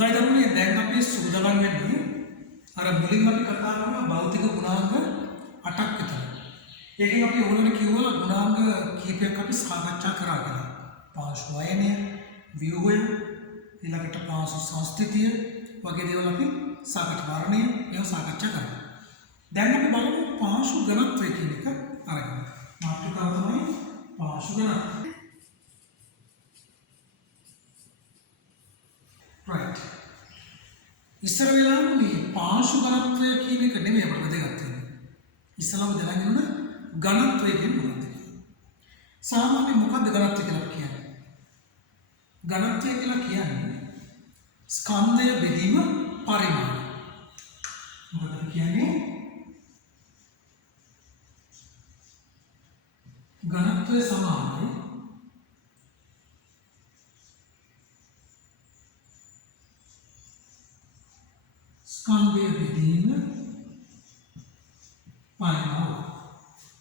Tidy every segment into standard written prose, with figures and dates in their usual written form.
හොඳයි දරුවනේ දැන් අපි සූදානම් වෙන්නේ අර මුලින්ම අපි කතා කරන භෞතික ගුණාංග 8ක් විතර. ඒකෙන් අපි ඕනට කිව්වා ගුණාංග කීපයක් අපි සාකච්ඡා කරා කියලා. පාර්ශ්ව අයනය, ව්‍යුහය, ඊළඟට පාර්ශ්ව සංස්ථිතිය වගේ දේවල් අපි සාකච්ඡාවරණය ඒව සාකච්ඡා කරා. දැන් අපි බලමු පාර්ශ්ව ඝනත්වය කියන එක අරගෙන. මාතෘකාව තමයි පාර්ශ්ව ඝනත්වය. right. ඉස්සර වෙලාව මේ පාර්ශ්ව ඝනත්වය කියන එක නෙමෙයි අපිට වැදගත් වෙන්නේ. ඉස්සලාම දැනගෙන ඉන්න ඝනත්වය කියන්නේ මොකක්ද කියලා. සාමාන්‍යයෙන් මොකක්ද ඝනත්වය කියලා කියන්නේ? ඝනත්වය කියලා කියන්නේ ස්කන්ධය බෙදීම පරිමාණය. මොකක්ද කියන්නේ? ඝනත්වය සමානයි ස්කන්ධය බෙදීම පරිමාණ.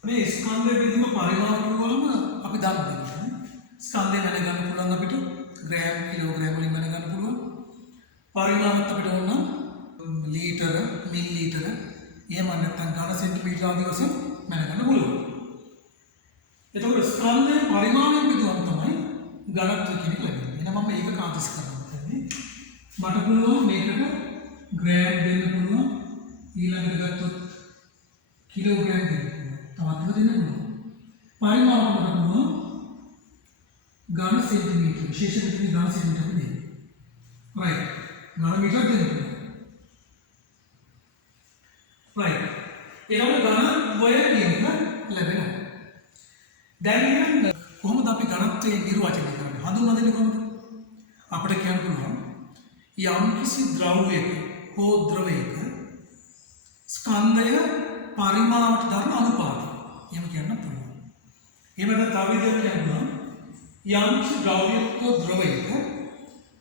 මේ ස්කන්ධය බෙදීම පරිමාණ කියවම අපි දන්නවා ස්කන්ධය මැන ගන්න පුළුවන් අපිට ග්‍රෑම් කිලෝග්‍රෑම් වලින් මැන ගන්න පුළුවන්. පරිමාණත් අපිට ඕන ලීටර මිලිලීටර එහෙම නැත්නම් ඝන සෙන්ටිමීටර ආදී වශයෙන් මැන ගන්න පුළුවන්. එතකොට ස්කන්ධයේ පරිමාණය බෙදුවම තමයි ඝනත්වය කියන එක ලැබෙන්නේ. එහෙනම් මම මේක කාදස් කරනවා. මට පුළුවන් මේකට ග්‍රෑම් දෙන්න පුළුවන් ඊළඟට ගත්තොත් කිලෝග්‍රෑම් දෙන්න පුළුවන් තවත් දෙන්න පුළුවන් පරිමාණ කරන්න පුළුවන් ඝන සෙන්ටිමීටර විශේෂයෙන් ඝන සෙන්ටිමීටර දෙන්න right ඝන මීටර දෙන්න පුළුවන් right ඊළඟ ඝන වය කියන ලැබෙනවා දැන් කොහොමද අපි ඝනත්වයේ නිර්වචනය කරන්නේ හඳුන්වන්නේ කොහොමද අපිට කියන්න පුළුවන් යම් කිසි ද්‍රව්‍යයක හෝ ද්‍රවයක ස්කන්ධය පරිමාණයට දරන අනුපාතය. එහෙම කියන්න පුළුවන්. එහෙම නැත්නම් තව විදිහකට කියනවා යම් කිසි ද්‍රව්‍යයක හෝ ද්‍රවයක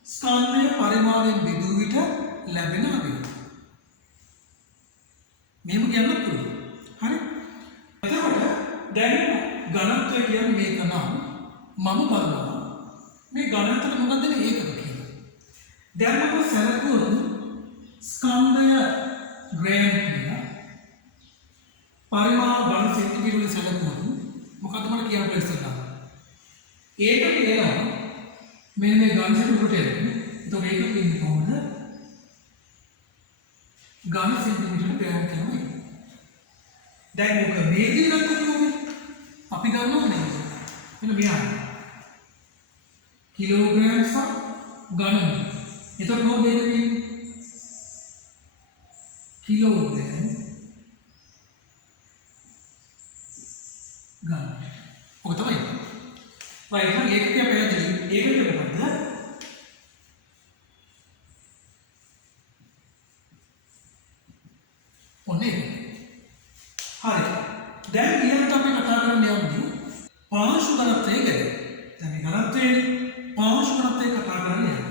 ස්කන්ධය පරිමාණයෙන් බෙදූ විට ලැබෙන අගය. මේක කියන්න පුළුවන්. හරි? එතකොට දැන් ඝනත්වය කියන්නේ මේක නම් මම බලනවා මේ ඝනත්වයට මොකක්ද මේ ඒකක කියලා. දැන් මම සැලකුවොත් ස්කන්ධය ග්‍රෑම් කියලා පරිමාණ ඝන සෙන්ටිමීටර වලින් සැලකුවොත් මොකද්ද මට කියන්න පුළුවන් ඉස්සෙල්ලා. ඒක කියනවා මෙන්න මේ ඝන සෙන්ටිමීටරට එන්නේ. එතකොට ඒක කියන්නේ කොහොමද? ඝන සෙන්ටිමීටර ග්‍රෑම් කියනවා. දැන් මොකද මේ දිනක් කොහොමද? අපි ගන්නවා නේද? මෙන්න මෙයා. කිලෝග්‍රෑම් සහ ඝන මීටර. එතකොට කොහොමද මේක වෙන්නේ? किलोग्राम घन वो तो भाई राइट ना एक क्या पहले दिली एक क्या बोलता है उन्हें हाँ දැන් ඊළඟට අපි කතා කරන්න යන්නේ පාර්ශ්ව ඝනත්වය ගැන. දැන් මේ ඝනත්වයේ පාර්ශ්ව ඝනත්වය කතා කරන්න යන්නේ.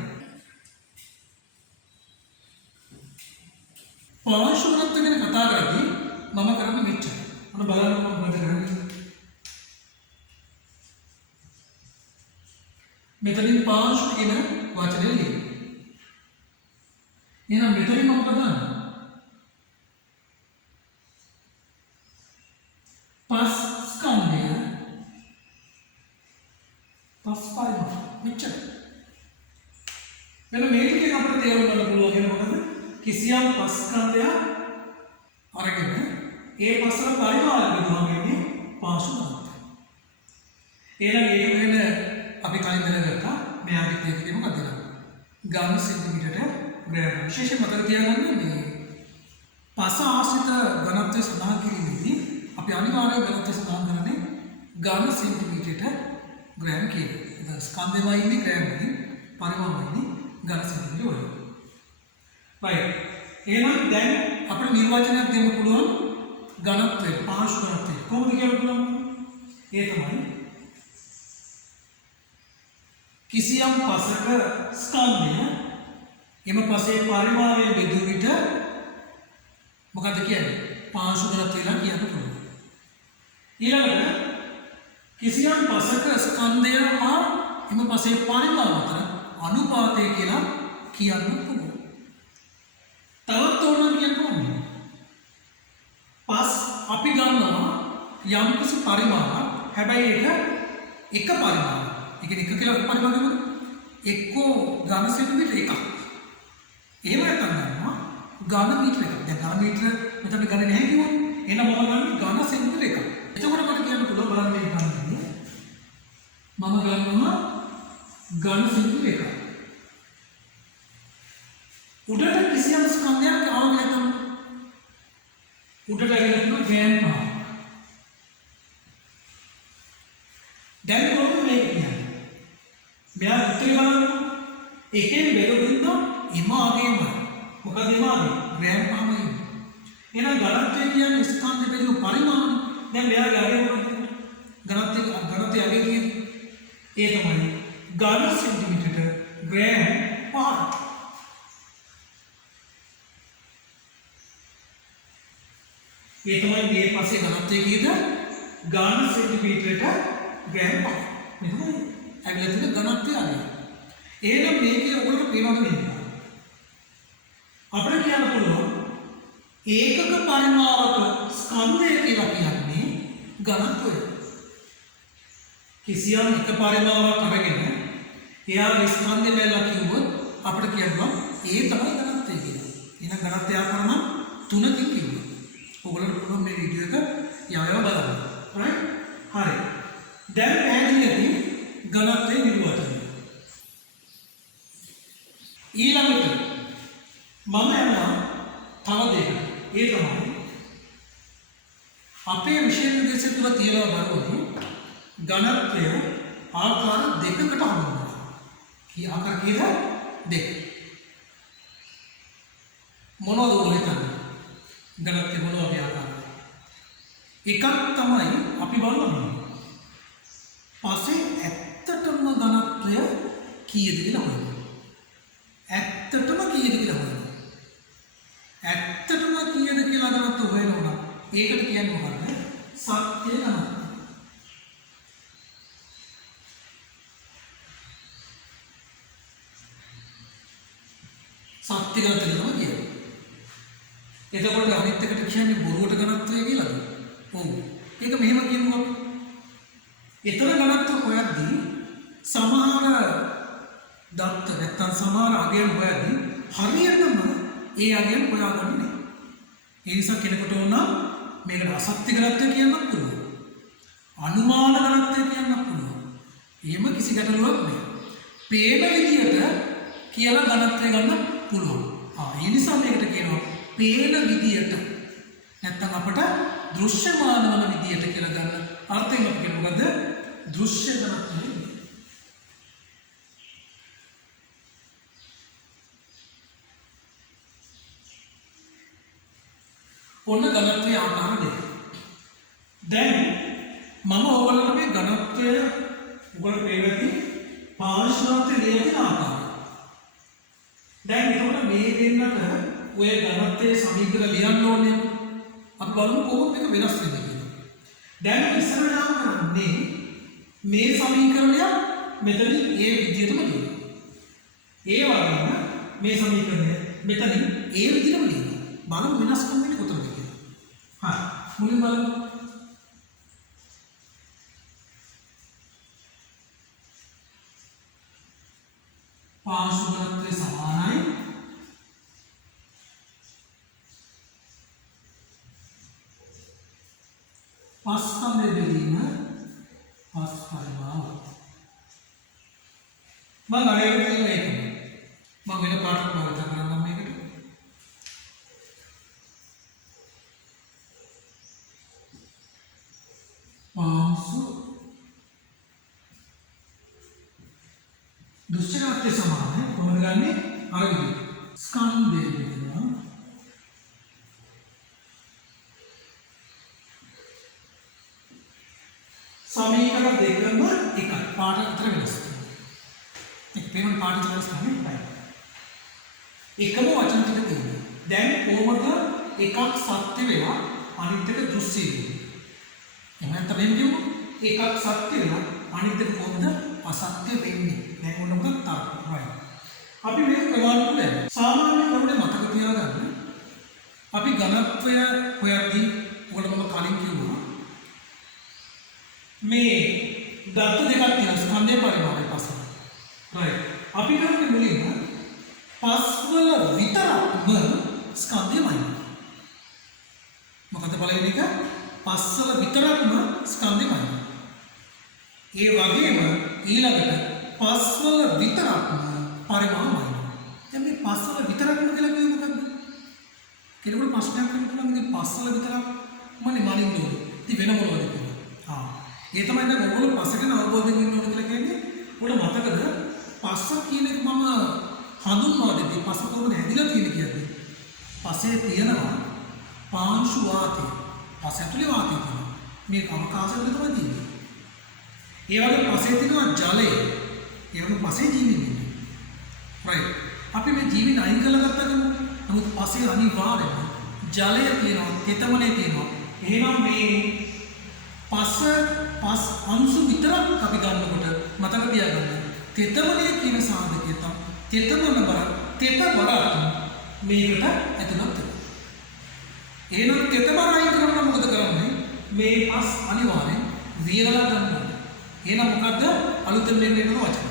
පාර්ශ්ව ඝනත්වය ගැන කතා කරද්දී මම කරන්නේ මෙච්චරයි. අන්න බලන්න මම මොකද කරන්නේ. මෙතනින් පාර්ශ්ව කියන වචනේ ලියන්න. එහෙනම් මෙතනින් මම මොකද කරන්නේ? පස් ස්කන්ධය පස් පරිමාණ මෙච්චර. මෙන්න මේ ටිකෙන් අපිට තේරුම් ගන්න පුළුවන් වෙන මොකද? කිසියම් පස් ස්කන්ධයක් අරගෙන ඒ පස්වල පරිමාණය බෙදුවම එන්නේ පාර්ශ්ව ඝනත්වය. එහෙනම් ඒක වෙන අපි කලින් දැනගත්තා මෙයාගේ තේකේ මොකක්ද කියලා. ඝන සෙන්ටිමීටරට ග්‍රෑම්. විශේෂයෙන් මතක තියාගන්න මේ පස ආශ්‍රිත ඝනත්වය සඳහන් කිරීමේදී අපි අනිවාර්යයෙන් ඝනත්වය සඳහන් කරන්නේ ඝන සෙන්ටිමීටරට ග්‍රෑම් කියලා. ඒක ස්කන්ධය වයින්නේ ග්‍රෑම් වලින් පරිමාණ වයින්නේ ඝන සෙන්ටිමීටර වලින්. right එහෙනම් දැන් අපිට නිර්වචනයක් දෙන්න පුළුවන් ඝනත්වය පාර්ශ්ව ඝනත්වය කොහොමද කියන්න පුළුවන්? ඒ තමයි කිසියම් පසක ස්කන්ධය එම පසේ පරිමාණය බෙදූ විට මොකද්ද කියන්නේ? පාර්ශ්ව ඝනත්වය කියලා කියන්න පුළුවන්. ඊළඟට කිසියම් පසක ස්කන්ධය හා එම පසේ පරිමාණ අතර අනුපාතය කියලා කියන්න පුළුවන්. තවත් ඕනනම් කියන්න ඕනේ. පස් අපි ගන්නවා යම්කිසි පරිමාණයක්. හැබැයි ඒක එක පරිමාණයක්. ඒ කියන්නේ එක කියලා පරිමාණයක් එක්කෝ ඝන සෙන්ටිමීටර එකක්. එහෙම නැත්නම් ගන්නවා ඝන මීටර එකක්. දැන් ඝන මීටර මෙතන ගන්න නැහැ කිව්වනේ. එහෙනම් මම ගන්නේ ඝන සෙන්ටිමීටර එකක්. එතකොට මට කියන්න පුළුවන් බලන්න මේක ගන්න. මම ගන්නවා ඝන සෙන්ටිමීටර එකක්. උඩට කිසියම් ස්කන්ධයක් ආව කියලා තමයි. උඩට ඇවිල්ලා තියෙනවා ග්‍රෑම් පහ. දැන් කොහොමද මේක කියන්නේ? මෙයා උත්තර ගන්න එකෙන් බෙදුවින්ද ඉමාගේම මොකද ඉමාගේ ග්‍රෑම් පහමයි. එහෙනම් ඝනත්වය කියන්නේ ස්කන්ධ බෙදුව පරිමාණය. දැන් මෙයාගේ අගය මොකක්ද? ඝනත්වය අගය කියන්නේ ඒ තමයි ඝන සෙන්ටිමීටරට ග්‍රෑම් 5. ये तुम्हारे मेरे पास एक घनत्व की था ඝන सेंटीमीटर ग्राम पर मतलब अगले दिन घनत्व आ गया ये ना මේකේ ඔයගොල්ලෝ පේනවද නේද අපිට කියන්න පුළුවන් ඒකක පරිමාවක ස්කන්ධය කියලා කියන්නේ ඝනත්වය කිසියම් එක පරිමාවක් අරගෙන එයාගේ ස්කන්ධය බැලලා කිව්වොත් අපිට කියනවා ඒ තමයි ඝනත්වය කියලා. එහෙනම් ඝනත්වය ආකාරම තුනකින් කිව්වා. ඔයගොල්ලන්ට පුළුවන් මේ වීඩියෝ එක යවයව බලන්න. right? හරි. දැන් පැහැදිලිද ඝනත්වයේ නිර්වචනය. ඊළඟට මම යනවා තව දෙයක්. ඒ තමයි අපේ විෂය නිර්දේශය තුළ තියෙනවා බලන්න ඝනත්වය ආකාර දෙකකට හඳුන්වනවා. කී ආකාර කීයද? දෙක. මොනවද ඔය හිතන්නේ? ඝනත්වය මොන වගේ ආකාරද? එකක් තමයි අපි බලමු. පස්සේ ඇත්තටම ඝනත්වය කීයද කියලා හොයන්න. ඇත්තටම කීයද කියලා හොයන්න. ඇත්තටම කීයද කියලා ඝනත්වය හොයනවා. ඒකට කියන්නේ මොකක්ද? සත්‍ය ඝනත්වය. සත්‍ය ඝනත්වය තමයි කියන්නේ. එතකොට අනිත් එකට කියන්නේ බොරුවට ඝනත්වය කියලාද? ඔව්. ඒක මෙහෙම කියනවා අපි. ඊතර ඝනත්ව හොයද්දී සමහර දත්ත නැත්තම් සමහර අගයන් හොයද්දී හරියටම ඒ අගයන් හොයාගන්නේ නැහැ. ඒ නිසා කෙනෙකුට ඕන මේකට අසත්‍ය ඝනත්වය කියන්නත් පුළුවන්. අනුමාන ඝනත්වය කියන්නත් පුළුවන්. එහෙම කිසි ගැටලුවක් නැහැ. පේන විදියට කියලා ඝනත්වය ගන්න පුළුවන්. ඒ නිසා මේකට කියනවා පේන විදියට නැත්තම් අපට දෘශ්‍යමාන වන විදියට කියලා ගන්න අර්ථයෙන් අපි කියන්නේ මොකද්ද? දෘශ්‍ය ඝනත්වය. ඔන්න ඝනත්වයේ ආකාර දෙක. දැන් මම ඔයගොල්ලන්ට මේ ඝනත්වය ඔයගොල්ලෝ පේවදී පාර්ශ්වත්වයේ ලියන ආකාරය. දැන් එතකොට මේ දෙන්නට ඔය ඝනත්වයේ සමීකරණ ලියන්න ඕනේ. අපි බලමු කොහොමද මේක වෙනස් වෙන්නේ කියලා. දැන් ඉස්සරහාම කරන්නේ මේ සමීකරණය මෙතනින් ඒ විදිහටම ලියනවා. ඒ වගේම මේ සමීකරණය මෙතනින් ඒ විදිහටම ලියනවා. බලමු වෙනස්කම් වෙන්නේ කොතනද කියලා. හරි. මුලින් බලමු. පාර්ශ්ව ඝනත්වය සමානයි පස්කන්ධය බෙදීම පස් පරිමාව. මම අරගෙන තියෙන එක. මම වෙන පාඩමක් භාවිත කරන්නම් මේකට. පාර්ශ්ව දෘශ්‍ය ඝනත්වය සමානයි කොහොමද ගන්නෙ? අර විදිහට. ස්කන්ධය බෙදීම සමීකරණ දෙකම එකයි. පාඩ විතර වෙනස්. ඒක පේන පාඩ විතර වෙනස් තමයි. එකම වචන ටික තියෙනවා. දැන් කොහොමද එකක් සත්‍ය වෙලා අනිත් එක දෘශ්‍ය වෙන්නේ? එහෙනම් තමයි කියමු. එකක් සත්‍ය වෙලා අනිත් එක කොහොමද අසත්‍ය වෙන්නේ? දැන් ඔන්න මොකක්ද තරක. right. අපි මේ ක්‍රමානුකූලව සාමාන්‍ය කරුණේ මතක තියාගන්න. අපි ඝනත්වය හොයද්දී ඔයාලට මම කලින් කිව්වා මේ දත්ත දෙකක් තියෙනවා ස්කන්ධයේ පරිමාණය පස්සට. right. අපි කරන්නේ මුලින්ම පස්වල විතරක්ම ස්කන්ධයමයි. මොකද බලන්නේ එක පස්වල විතරක්ම ස්කන්ධයමයි. ඒ වගේම ඊළඟට පස්වල විතරක්ම පරිමාණයමයි. දැන් මේ පස්වල විතරක්ම කියලා කියන්නේ මොකක්ද? කෙනෙකුට ප්‍රශ්නයක් කරන්න පුළුවන් මේ පස්වල විතරක්මනේ මනින්න ඕනේ. ඉතින් වෙන මොනවද කියලා. ඒ තමයි දැන් ඔයගොල්ලෝ පස්ස ගැන අවබෝධයෙන් ඉන්න ඕනේ කියලා කියන්නේ. ඔයාලට මතකද පස්ස කියන එක මම හඳුන්වා දෙද්දී පස්ස කොහොමද හැදිලා තියෙන්නේ කියන්නේ. පස්සේ තියෙනවා පාංශු වාතය. පස්ස ඇතුලේ වාතය තියෙනවා. මේ අවකාශවල තමයි තියෙන්නේ. ඒ වගේ පස්සේ තියෙනවා ජලය. ඒ වගේ පස්සේ ජීවින් ඉන්නේ. right. අපි මේ ජීවින් අයින් කරලා ගත්තාම නමුත් පස්සේ අනිවාර්යයෙන්ම ජලය තියෙනවා, තෙතමනේ තියෙනවා. එහෙනම් මේ පස් අංශු විතරක් අපි ගන්නකොට මතක තියාගන්න. තෙතමනේ කියන සාධකය තමයි තෙතමන බර, තෙත බරත් මේකට ඇතුළත් වෙනවා. එහෙනම් තෙතමන අයින් කරන්න මොකද කරන්නේ? මේ පස් අනිවාර්යෙන් වියදලා ගන්න ඕනේ. එහෙනම් මොකද්ද? අලුතෙන් මෙන්න එන වචන.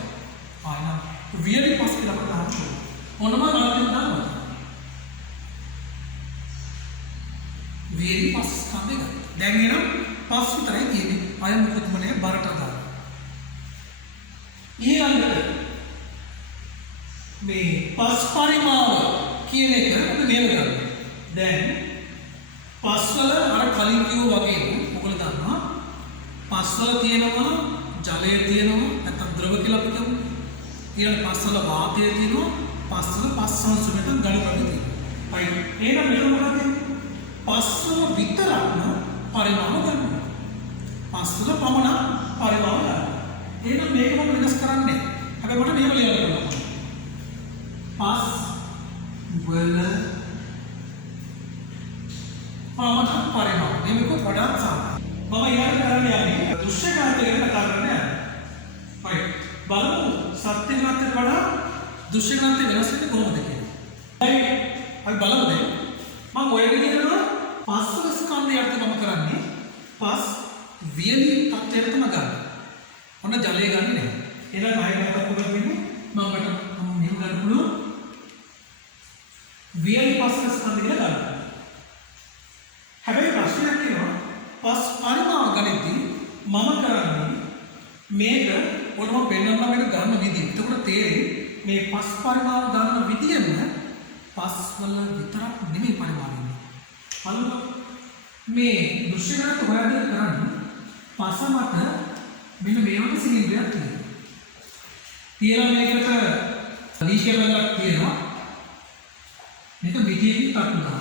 එහෙනම් වියලි පස් කියලා අපිට අහන්න ඕනම අලුතෙන් දාන්න. වියලි පස් ස්කන්ධය ගන්න. දැන් එනම් පස් විතරයි තියෙන්නේ. අය මොකදම නෑ බරට දාන්න. ඊළඟට මේ පස් පරිමාව කියන එක අපි මෙහෙම ගන්න. දැන් පස්වල අර කලින් කිව්වා වගේ ඔයගොල්ලෝ දන්නවා පස්වල තියෙනවා ජලය තියෙනවා නැත්නම් ද්‍රව කියලා අපි කියමු. ඊළඟ පස්වල වාතය තියෙනවා පස්වල පස් අංශු නැත්නම් ගණ තියෙනවා. right. එහෙනම් මෙතන මොකද? පස්වල විතරක්ම පරිමාව ගන්නවා. පස්වල පමණ පරිමාව ගන්නවා. එහෙනම් මේක මම වෙනස් කරන්නේ. හැබැයි මට මෙහෙම ලියන්න පුළුවන්. පස් වල පමණ පරිමාව. මේක වඩා සාමාන්‍යයි. මම ඊළඟට කරන්න යන්නේ දෘශ්‍ය ඝාතය ගැන කතා කරන්න යන්නේ. right. බලමු සත්‍ය ඝාතයට වඩා දෘශ්‍ය ඝාතය වෙනස් වෙන්නේ කොහොමද කියලා. right. අපි බලමු දැන්. මම ඔය විදිහට පස්වල ස්කන්ධයට මම කරන්නේ පස් වියලි තත්ත්වයට තමයි ගන්න. ඔන්න ජලය ගන්නේ නැහැ. එහෙනම් ආයෙ මතක් කරගන්න වෙන්නේ මම මෙහෙම ගන්න පුළුවන්. වියලි පස් ස්කන්ධය කියලා ගන්න. හැබැයි ප්‍රශ්නයක් තියෙනවා පස් පරිමාව ගණිතී මම කරන්නේ මේක ඔන්නම පෙන්නන්න මේක ගන්න විදිහ. එතකොට තේරෙයි මේ පස් පරිමාව ගන්න විදියෙම පස් වල විතරක් නෙමෙයි පරිමාව. බලන්න මේ දෘශ්‍යගත හොයාගෙන කරන්නේ පස මත මෙන්න මේ වගේ සිලින්ඩරයක් තියෙනවා. තියලා මේකට ලීෂේපයක් තියෙනවා. මේක විදියකින් කටුනා.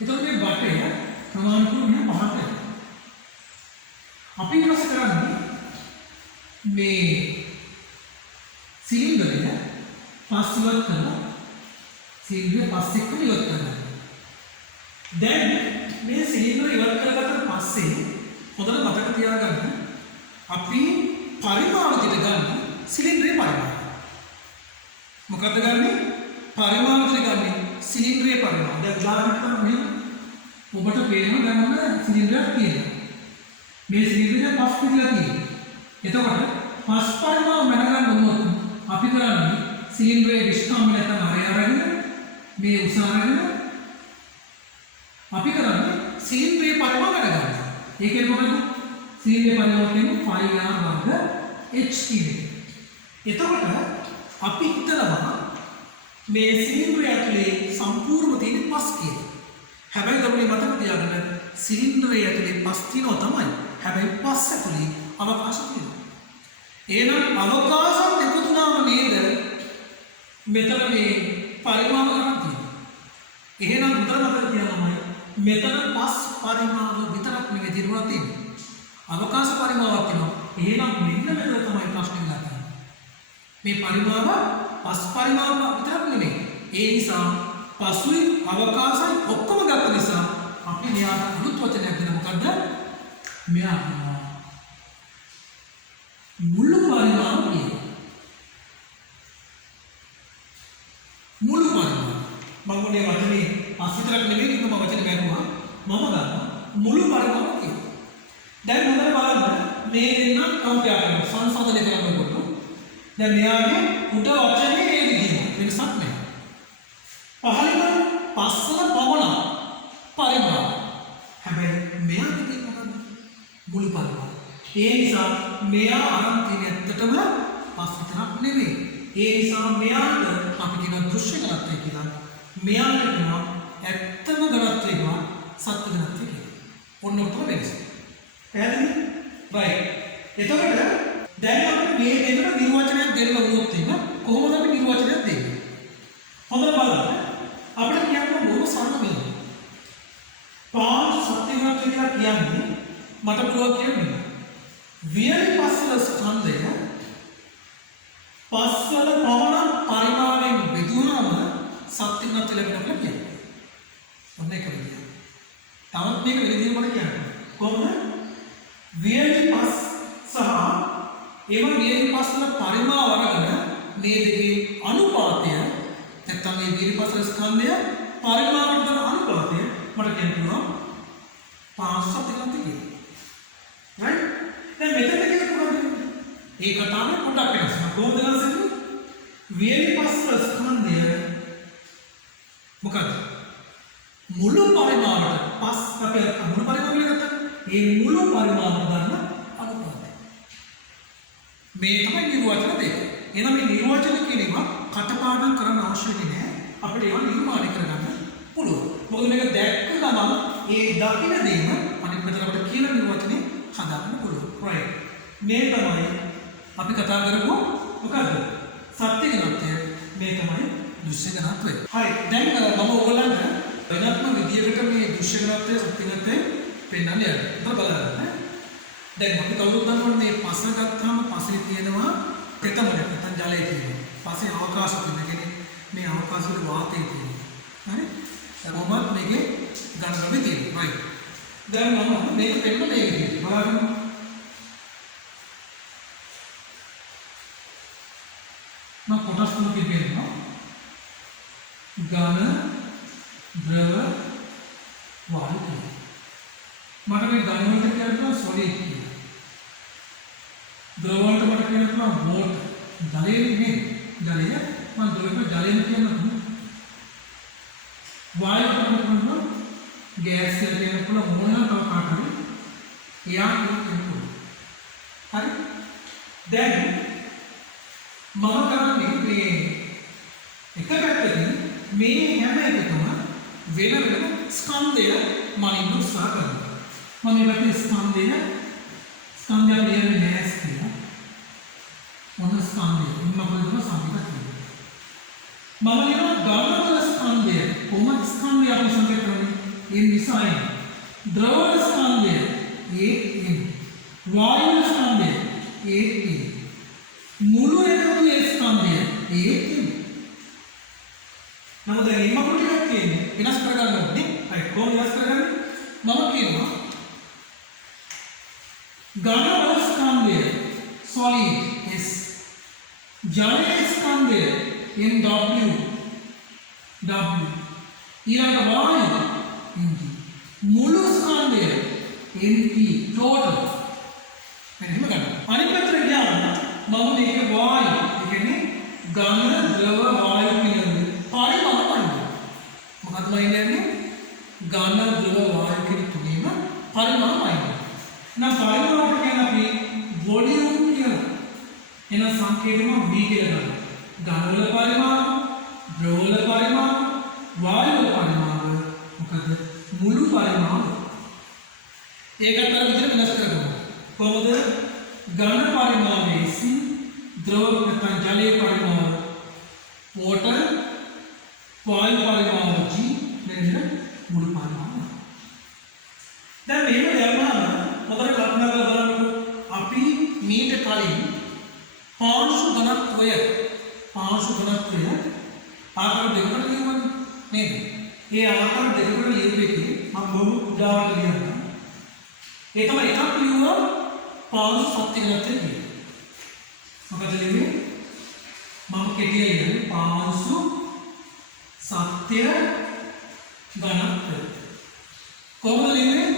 එතකොට මේ බටය ප්‍රමාණිකව මෙහා පහට යනවා. අපි ඊට කරන්නේ මේ සිලින්ඩරය පස් ඉවත් කරලා සිලින්ඩරය පස් එක්ක ඉවත් කරනවා. දැන් මේ සිලින්ඩරය ඉවත් කරගත්තට පස්සේ හොඳට මතක තියාගන්න අපි පරිමාව විදිහට ගන්න සිලින්ඩරේ පරිමාව. මොකද්ද ගන්නෙ? පරිමාව විදිහට ගන්නෙ සිලින්ඩරේ පරිමාව. දැන් උදාහරණයක් තමයි ඔබට පේනවා දැන් ඔන්න සිලින්ඩරයක් තියෙනවා. මේ සිලින්ඩරේ පස් පිටලා තියෙනවා. එතකොට පස් පරිමාව මැනගන්න වුණොත් අපි කරන්නේ සිලින්ඩරේ විස්කම්බ නැත්නම් අරය අරගෙන මේ උස අරගෙන අපි කරන්නේ සිලින්ඩරේ පරිමාව මැනගන්න. ඒකේ මොකද? සිලින්ඩරේ පරිමාව කියන්නේ 5r වර්ග h කියන්නේ. එතකොට අපි හිතනවා මේ සිලින්ඩරය ඇතුලේ සම්පූර්ණව තියෙන පස් කියලා. හැබැයි තමයි මතක තියාගන්න සිලින්ඩරය ඇතුලේ පස් තියෙනවා තමයි. හැබැයි පස් ඇතුලේ අවකාශ තියෙනවා. එහෙනම් අවකාශම් එකතු වුණාම නේද මෙතන මේ පරිමාව ගන්න තියෙන්නේ. එහෙනම් උතර මතක තියාගන්න මෙතන පස් පරිමාව විතරක් නෙවෙයි දිනුවා තියෙන්නේ. අවකාශ පරිමාවක් තියෙනවා. එහෙනම් මෙන්න මෙතන තමයි ප්‍රශ්නේ ගන්න. මේ පරිමාව පස් පරිමාව විතරක් නෙවෙයි. ඒ නිසා පසුයි අවකාශයි ඔක්කොම ගත්ත නිසා අපි මෙයාට අලුත් වචනයක් දෙන මොකද්ද? මෙයා මුළු පරිමාව කියනවා. මේ වචනේ පස් විතරක් නෙමෙයි කිව්ව මම වචනේ මැරුවා. මම ගන්නවා මුළු පරිමාව කියලා. දැන් හොඳට බලන්න මේ දෙන්න කම්පෙයාර් කරනවා සංසන්දනය කරනකොට. දැන් මෙයාගේ උඩ වචනේ ඒ විදිහට වෙනසක් නැහැ. පහළින් පස්සල පමණ පරිමාව. හැබැයි මෙයාගේ තියෙන මොකද්ද? මුළු පරිමාව. ඒ නිසා මෙයා අරන් තියෙන ඇත්තටම පස් විතරක් නෙමෙයි. ඒ නිසා මෙයාට අපි කියන දෘශ්‍ය ඝනත්වය කියලා. මෙයාට කියනවා ඇත්තම ඝනත්වය කියලා සත්‍ය ඝනත්වය කියලා. ඔන්න ඔතන වෙනස. පැහැදිලිද? right. එතකොට දැන් අපිට මේ දෙන්න නිර්වචනයක් දෙන්න වුණොත් එහෙම කොහොමද අපි නිර්වචනයක් දෙන්නේ? හොඳට බලන්න. අපිට කියන්න බොහොම සරල වෙන්නේ. පාංශ සත්‍ය ඝනත්වය කියලා කියන්නේ මට පුළුවන් කියන්නේ වියලි පස්වල ස්කන්ධය පස්වල පමණ පරිමාණයෙන් බෙදුවාම සත්‍ය ඝනත්වය ලැබෙනවා කියලා කියන්නේ. ඔන්න ඒක විදිය. තවත් මේක විදිහට මට කියන්න. කොහොමද? වියලි පස් සහ ඒවා වියලි පස්වල පරිමාව අරගෙන මේ දෙකේ අනුපාතය නැත්නම් මේ වියලි පස්වල ස්කන්ධය පරිමාවට දාන අනුපාතය මට කියන්න පුළුවන් පාංශ සත්‍ය ඝනත්වය කියලා. right? දැන් මෙතන කියන මොකද? ඒ කතාවේ පොඩ්ඩක් වෙනස්. කොහොමද වෙනස් වෙන්නේ? වියලි පස්වල ස්කන්ධය මොකද? මුළු පරිමාවට පස් අපේ මුළු පරිමාව කියලා ගත්තා. ඒ මුළු පරිමාවට ගන්න අනුපාතය. මේ තමයි නිර්වචන දෙක. එහෙනම් මේ නිර්වචන කියනවා කටපාඩම් කරන්න අවශ්‍ය නැහැ. අපිට ඒවා නිර්මාණය කරගන්න පුළුවන්. මොකද මේක දැක්ක ගමන් ඒ දකින්න දේම අනිත් පැත්තට අපිට කියන නිර්වචනේ හදාගන්න පුළුවන්. right. මේ තමයි අපි කතා කරමු මොකද්ද? සත්‍ය ඝනත්වය. මේ තමයි දෘශ්‍ය ඝනත්වය. හරි. දැන් මම ඔයගොල්ලන්ට වෙනත්ම විදියකට මේ දෘශ්‍ය ඝනත්වය සත්‍ය ඝනත්වය පෙන්වන්න යනවා. ඒක බලන්න. දැන් අපි කවුරුත් දන්නවනේ මේ පස ගත්තාම පසේ තියෙනවා තෙතමනක් නැත්නම් ජලය තියෙනවා. පසේ අවකාශ තියෙනවා. මේ අවකාශ වල වාතය තියෙනවා. හරි? කොහොමද මේකේ ඝනත්වය තියෙන්නේ? right. දැන් මම මේක පෙන්නන මේ විදිහට බලන්න. මම කොටස් තුනකින් කියනවා. ඝන, ද්‍රව, වායු කියලා. මට මේ ඝන වලට කියනවා සොලිඩ් කියලා. ද්‍රව වලට මට කියනවා වෝටර්. ජලය නෙමෙයි. ජලය මම ද්‍රවයට ජලය කියනවා. වායු වලට කියනවා ගෑස් කියලා කියන පුළුවන් මොනවා තව කාටද? එයා කියනවා. හරි? දැන් මම කරන්නේ මේ එක පැත්තකින් මේ හැම එකකම වෙන වෙන ස්කන්ධය මනින්න උත්සාහ කරනවා. මම මේ ස්කන්ධය ලියන්නේ නැහැ කියලා. මොන ස්කන්ධය? මම බලනවා සංකේත කියනවා. මම කියන ගාමවල ස්කන්ධය කොහොමද ස්කන්ධය අපි සංකේත කරන්නේ? ඒ නිසා ද්‍රව ස්කන්ධය ඒ වායු ස්කන්ධය ඒ මුළු එකම ස්කන්ධය ඒ නමුත් දැන් ඉම්ම ටිකක් කියන්නේ වෙනස් කරගන්න ඕනේ. අය කොහොමද වෙනස් කරගන්නේ? මම කියනවා ඝන ස්කන්ධය solid S ජල ස්කන්ධය NW ඊළඟ වායු මුළු ස්කන්ධය NP total මෙන්න එහෙම ගන්න. අනිත් පැත්තට ගියාම මම මේක වායු ඒ කියන්නේ ඝන ද්‍රව වායු කියන පරිමාණ පරිමාණ මොකක්ද මම කියන්නේ ඝන ද්‍රව වායු කියන තුනේම පරිමාණයි. නම් පරිමාණට කියන අපි වොලියුම් කියලා එන සංකේතම V කියලා ගන්නවා. ඝන වල පරිමාණ, ද්‍රව වල පරිමාණ, වායු වල පරිමාණ මොකද මුළු පරිමාණ. ඒකට අර විදිහට වෙනස් කරගමු. කොහොමද? ඝන පරිමාණයේ C ද්‍රව නැත්නම් ජලයේ පරිමාණ water වායු පරිමාණ G මෙන්න මුළු පරිමාණ. දැන් මේක දැම්මම මොකද කල්පනා කරලා බලන්නකො අපි මීට කලින් පාංශු ඝනත්වය ආකාර දෙකකට ලියුවනේ නේද? ඒ ආකාර දෙකකට ලියුව එකේ මම බොහොම උදාහරණ ලියන්නම්. ඒ තමයි එකක් ලියුවා පාංශු සත්‍ය ඝනත්වය කියලා. මොකද ලියුවේ? මම කෙටියෙන් කියන්නේ පාංශු සත්‍ය ඝනත්වය. කොහොමද ලියන්නේ?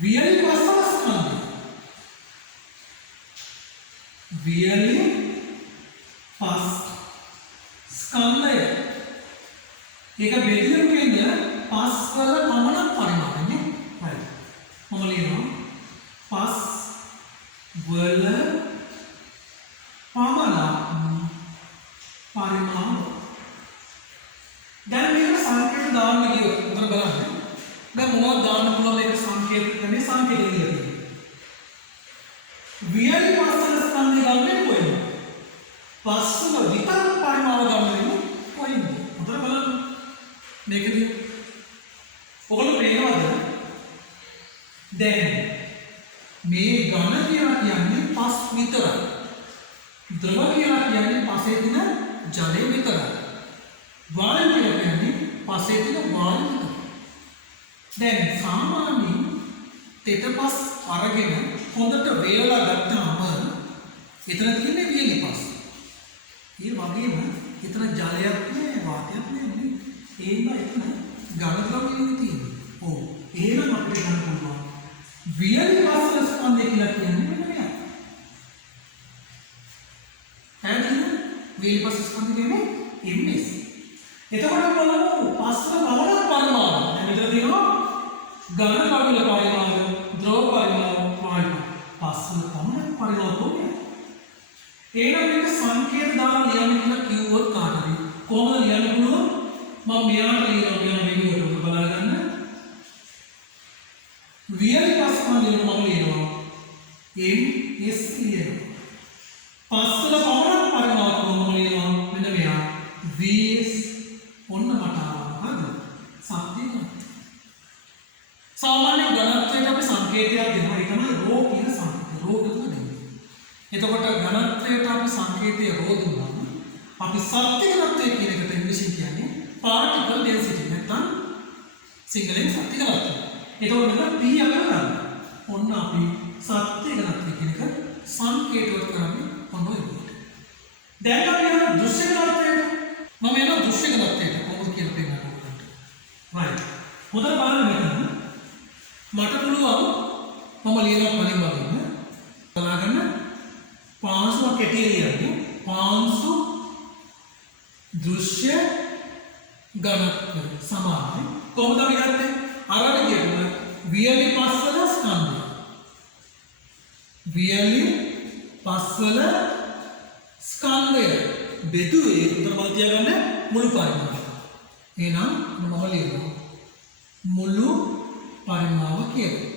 වියලි පස්වල ස්කන්ධය. වියලි පස් ස්කන්ධය. ඒක බෙදලා කියන්නේ පස්වල පමණක් පරිමාණය. හරි. මම ලියනවා පස් වල පමණක් පරිමාණ. දැන් මේක සංකේත දාන්න ගියොත් උතන බලන්න. දැන් මොනවද දාන්න පුළුවන් මේක සංකේත කරන්නේ සංකේත කියලා. වියලි පස්වල ස්කන්ධය ගන්න කොහෙන්ද? පස්වල විතර පරිමාණ ගන්න කොහෙන්ද? උතන බලන්න. මේකදී ඔයගොල්ලෝ පේනවද? දැන් මේ ඝන කියලා කියන්නේ පස් විතරයි. ද්‍රව කියලා කියන්නේ පසේ තියෙන ජලය විතරයි. වායු කියලා කියන්නේ පසේ තියෙන වායු විතරයි. දැන් සාමාන්‍යයෙන් තෙතපස් අරගෙන හොඳට වේලලා ගත්තාම එතන තියෙන්නේ වියලි පස්. ඒ වගේම එතන ජලයක් නෑ වාතයක් නෑ. ඒම එතන ඝන ද්‍රව්‍යනේ තියෙන්නේ. ඔව්. එහෙනම් අපිට ගන්න පුළුවන් වියලි පස්වල ස්කන්ධය කියලා කියන්නේ මෙන්න මෙයා. හරිද? වියලි පස්වල ස්කන්ධය කියන්නේ MS. එතකොට බලමු පස්වල පමණක් පරිමාණ. දැන් මෙතන තියෙනවා ඝන ද්‍රව්‍ය පරිමාණ, ද්‍රව පරිමාණ, වායු. පස්වල පමණක් පරිමාණ කොහොමද? එහෙනම් මේක සංකේත දාලා ලියන්න කියලා කිව්වොත් කාටද? කොහොමද ලියන්න පුළුවන්? මම මෙයාට ලියනවා මෙයා වීඩියෝ එක බලා ගන්න. වියලි පස් ස්කන්ධය මම ලියනවා MS ලියනවා. පස්වල පමණක් පරිමාණ මම ලියනවා මෙන්න මෙයා VS. ඔන්න මට ආවා. හරිද? සත්‍යය. සාමාන්‍ය ඝනත්වයට අපි සංකේතයක් දෙනවා. ඒ තමයි රෝ කියන සංකේතය. රෝ කියලා දෙන්නේ. එතකොට ඝනත්වයට අපි සංකේතය රෝ දුන්නාම අපි සත්‍ය ඝනත්වය කියන එකට ඉංග්‍රීසියෙන් කියන්නේ particle density. නැත්නම් සිංහලෙන් සත්‍ය ඝනත්වය. එතකොට මෙතන P අපිට ගන්න. ඔන්න අපි සත්‍ය ඝනත්වය කියන එක සංකේතවත් කරන්නේ ඔන්න ඔය විදිහට. දැන් අපි යන දෘශ්‍ය ඝනත්වයට. මම යන දෘශ්‍ය ඝනත්වයට කොහොමද කියලා පෙන්නන්න ඕනට. right. හොඳට බලන්න මෙතන. මට පුළුවන් මම ලියනවා කලින් වගේම බලාගන්න පාංශුවක් කැටිය ලියන්නේ පාංශු දෘශ්‍ය ඝනත්වය සමානයි. කොහොමද අපි ගත්තේ? අරගෙන කියමු වියලි පස්වල ස්කන්ධය. වියලි පස්වල ස්කන්ධය බෙදුවේ උතර මම තියාගන්න මුළු පරිමාව. එහෙනම් මම ලියනවා මුළු පරිමාව කියලා.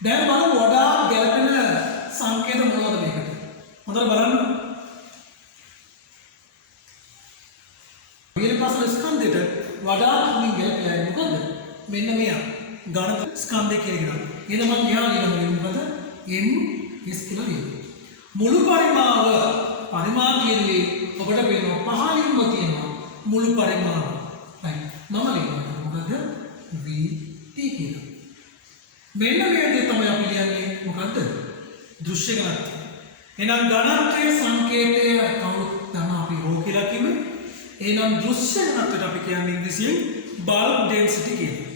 දැන් බලමු වඩා ගැළපෙන සංකේත මොනවද මේකට? හොඳට බලන්න. වියලි පස්වල ස්කන්ධයට වඩා තුنين ගැළපෙලා මොකද? මෙන්න මෙයා ඝන ස්කන්ධය කියලා. එහෙනම් මම මෙහා ලියනවා මොකද? MS කියලා ලියනවා. මුළු පරිමාව පරිමාණ කියන්නේ ඔබට වෙනවා පහලින්ම තියෙනවා මුළු පරිමාව. right. මම ලියනවා මොකද? VT කියලා. මෙන්න මේ දේ තමයි අපි ලියන්නේ මොකද්ද? දෘශ්‍ය ඝනත්වය. එහෙනම් ඝනත්වයේ සංකේතය කවුරුත් දන්නා අපි රෝ කියලා කිව්වේ. එහෙනම් දෘශ්‍ය ඝනත්වයට අපි කියන්නේ ඉංග්‍රීසියෙන් bulk density කියලා.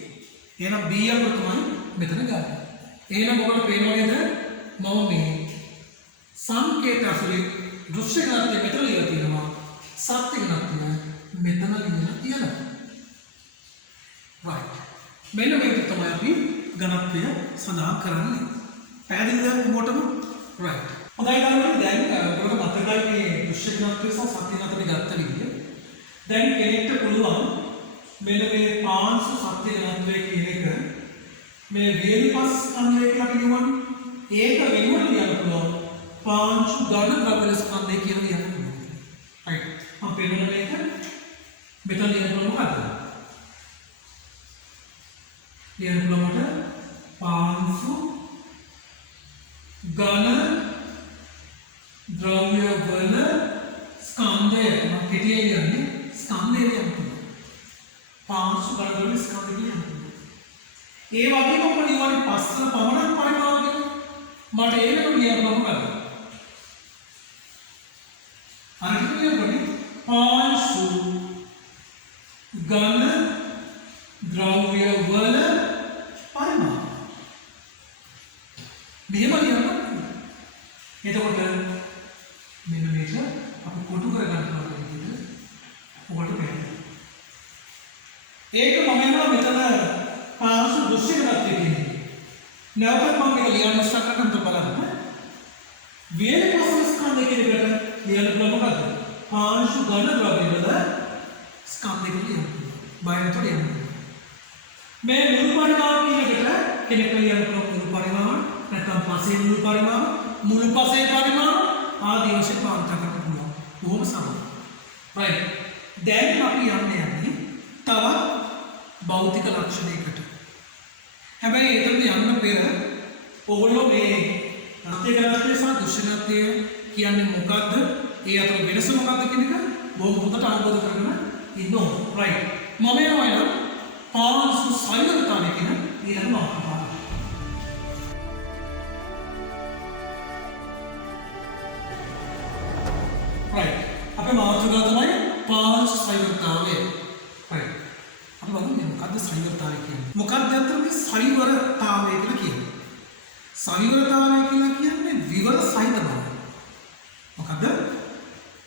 එහෙනම් B අකුර තමයි මෙතන ගන්න. එහෙනම් ඔබට පේනවා නේද? මම මේ සංකේත අසුරින් දෘශ්‍ය ඝනත්වය මෙතන ලියලා තියෙනවා. සත්‍ය ඝනත්වය මෙතන ලියලා තියෙනවා. right. මෙන්න මේක තමයි අපි ඝනත්වය සඳහන් කරන්නේ. පැහැදිලිද මොකටද? right. හොඳයි ගන්න දැන් ඔයගොල්ලෝ මතකයි මේ දෘශ්‍ය ඝනත්වය සහ සත්‍ය ඝනත්වය ගත්ත විදිය. දැන් කෙනෙක්ට පුළුවන් මෙන්න මේ පාංශු සත්‍ය ඝනත්වය කියන එක මේ වියලි පස් ස්කන්ධය කියලා අපි කියවනේ. ඒක වෙනුවට ලියන්න පුළුවන් පාංශු ඝන ද්‍රව්‍ය ස්කන්ධය කියලා ලියන්න පුළුවන්. right. මම පෙන්නන මේක මෙතන ලියන්න පුළුවන් මොකද්ද? ලියන්න පුළුවන් මට පාංශු ඝන ද්‍රව්‍ය වල ස්කන්ධය. මම කෙටියෙන් කියන්නේ ස්කන්ධය ලියන්න පුළුවන්. පාංශු ඝන ද්‍රව්‍ය ස්කන්ධය ලියන්න පුළුවන්. ඒ වගේම මම ලියන්නේ පස්වල පමණක් පරිමාණ කියලා. මට ඒක ලියන්න මොකද? අර කියන්නේ පාංශු මෙහෙම ලියන්න. එතකොට මෙන්න මේක අපි කොටු කර ගන්නවා විදිහට ඔකට පෙන්නනවා. ඒක මම යනවා මෙතන පාර්ශ්ව දෘශ්‍ය ගණිතය කියන්නේ. නැවතත් මම මේක ලියන්න ස්ටාර්ට් කරන්න බලන්න. වේලපොළ ස්කන්ධය කියන එකට ලියන්න පුළුවන් මොකද්ද? පාර්ශ්ව ඝන ද්‍රව්‍ය වල ස්කන්ධය ලියන්න. බයනට ලියන්න. මේ මුළු පරිමාණ කියන එකට කෙනෙක් ලියන්න පුළුවන් මුළු පරිමාණ නැත්නම් පසේ මුළු පරිමාණ මුළු පසේ පරිමාණ ආදී වශයෙන් පාවිච්චි කරන්න පුළුවන්. බොහොම සරලයි. right. දැන් අපි යන්නේ තව භෞතික ලක්ෂණයකට. හැබැයි එතනදී යන්න පෙර ඔයගොල්ලෝ මේ අත්‍යගතය සහ දුෂ්කරත්වය කියන්නේ මොකද්ද? ඒ අතර වෙනස මොකද්ද කියන එක බොහොම හොඳට අවබෝධ කරගන්න ඉන්න ඕන. right. මම යනවා පාර්ශ්ව සයුරතාවය කියන ඊළඟ මාතෘකාව. right. අපේ මාතෘකාව තමයි පාර්ශ්ව සයුරතාවය. right. අපි බලමු මොකද්ද සයුරතාවය කියන්නේ. මොකක්ද අතර මේ සයුරතාවය කියලා කියන්නේ? සයුරතාවය කියලා කියන්නේ විවර සහිත බව. මොකද්ද?